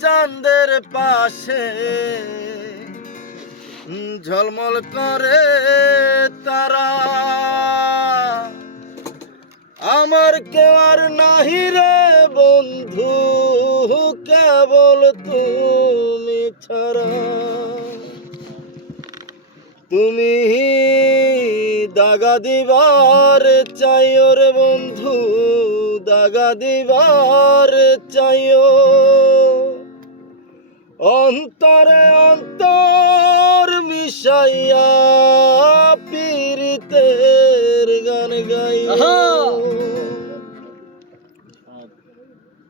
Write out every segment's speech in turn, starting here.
চাঁদের পাশে। ঝলমল করে তারা। আমার কেউ আর নাহি রে বন্ধু, কেবল তুমি ছাড়া। তুমি দাগা দিবার চাই রে বন্ধু। দাগা দিবার চাইও। অন্তরে অন্তর মিশাইয়া পীরিতের গান আহা!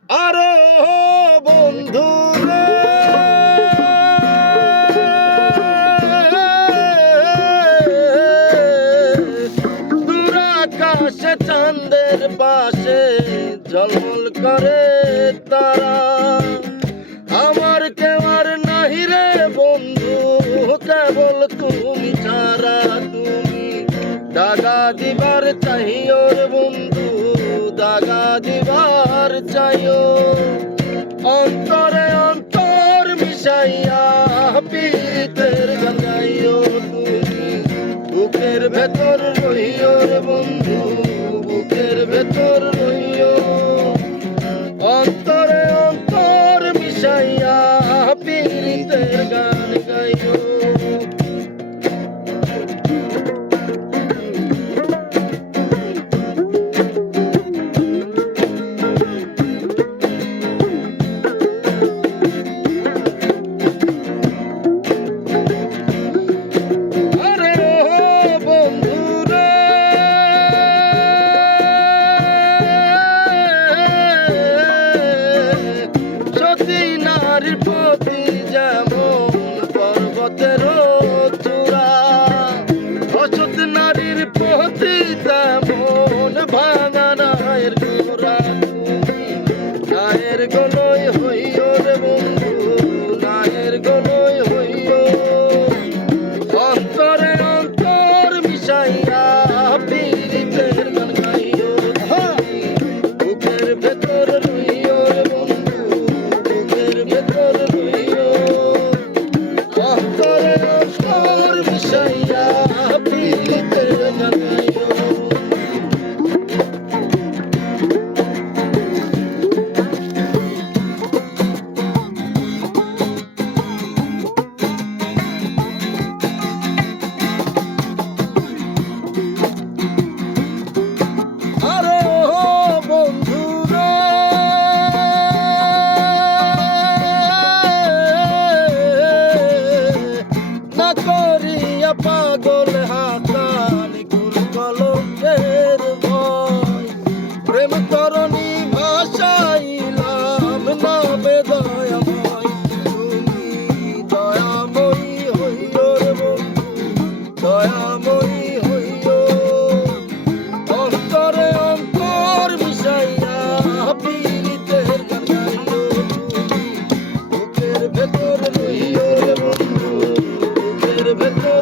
আরে বন্ধু রে দূর পাশে ঝলমল করে তারা। আমার কেমার নাহি রে বন্ধু, কেবল তুমি ছাড়া তুমি। দাগা দিবার চাহিও রে বন্ধু, দাগা দিবার চাইও অন্তরে অন্তর মিশাইয়া পীতের গাইও তুমি। বুকের ভেতর গেছে মন ভাঙা নায়ের গোরা নায়ের গলই প্রেম করণী ভাষাইলাম না বেদয়াময় তুমি, দয়াময়ী হইল রে বন্ধু, দয়াময়ী হইল। অন্তরে অন্তর মিশাইয়া পীড়িতের গান গাইল তুমি, বুকের ভেতর রইল রে বন্ধু, বুকের ভেতর